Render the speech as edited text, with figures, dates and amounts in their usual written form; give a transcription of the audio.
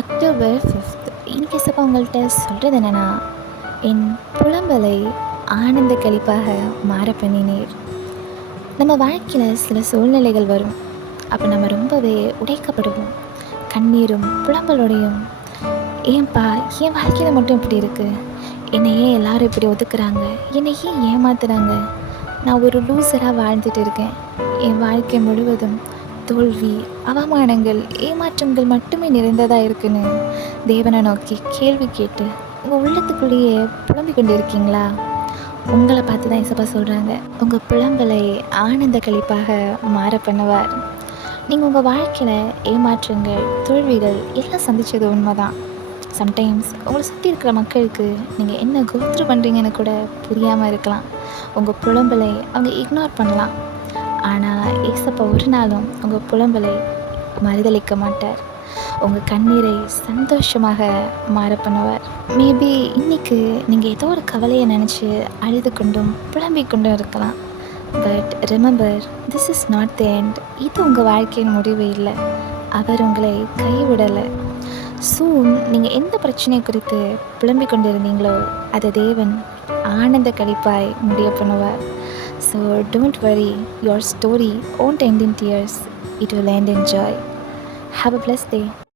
October 5th இன்னைக்கு ஏசப்பா உங்கள்கிட்ட சொல்கிறது என்னென்னா, என் புலம்பலை ஆனந்த களிப்பாக மாற பண்ணினீர். நம்ம வாழ்க்கையில் சில சூழ்நிலைகள் வரும். அப்போ நம்ம ரொம்பவே உடைக்கப்படுவோம். கண்ணீரும் புலம்பலோடையும், ஏன்பா என் வாழ்க்கையில் மட்டும் இப்படி இருக்குது, என்னை ஏன் எல்லாரும் இப்படி ஒதுக்குறாங்க, என்னை ஏன் ஏமாத்துறாங்க, நான் ஒரு லூசராக வாழ்ந்துட்டு இருக்கேன், என் வாழ்க்கை முழுவதும் தோல்வி, அவமானங்கள், ஏமாற்றங்கள் மட்டுமே நிறைந்ததாக இருக்குன்னு தேவனை நோக்கி கேள்வி கேட்டு உங்கள் உள்ளத்துக்குள்ளேயே புலம்பிக் கொண்டு இருக்கீங்களா? உங்களை பார்த்து தான் இசப்பா சொல்கிறாங்க, உங்கள் புலம்பலை ஆனந்த களிப்பாக மாற பண்ணுவார். நீங்கள் உங்கள் வாழ்க்கையில் ஏமாற்றங்கள், தோல்விகள் எல்லாம் சந்தித்தது உண்மை தான். சம்டைம்ஸ் உங்களை சுற்றி இருக்கிற மக்களுக்கு நீங்கள் என்ன கோத்ரூ பண்ணுறீங்கன்னு கூட புரியாமல் இருக்கலாம். உங்கள் புலம்பலை அவங்க இக்னோர் பண்ணலாம். ஆனால் ஏசப்பா ஒரு நாளும் உங்கள் புலம்பலை மறுதளிக்க மாட்டார். உங்கள் கண்ணீரை சந்தோஷமாக மாற பண்ணுவார். மேபி இன்றைக்கி நீங்கள் ஏதோ ஒரு கவலையை நினச்சி அழுது கொண்டும் புலம்பிக் கொண்டும் இருக்கலாம். But remember, this is not the end. இது உங்கள் வாழ்க்கையின் முடிவு இல்லை. அவர் உங்களை கைவிடலை. சூன் நீங்கள் எந்த பிரச்சனை குறித்து புலம்பிக் கொண்டு இருந்தீங்களோ அதை தேவன் ஆனந்த களிப்பாய் முடிய பண்ணுவார். So don't worry, your story won't end in tears, it will end in joy. Have a blessed day.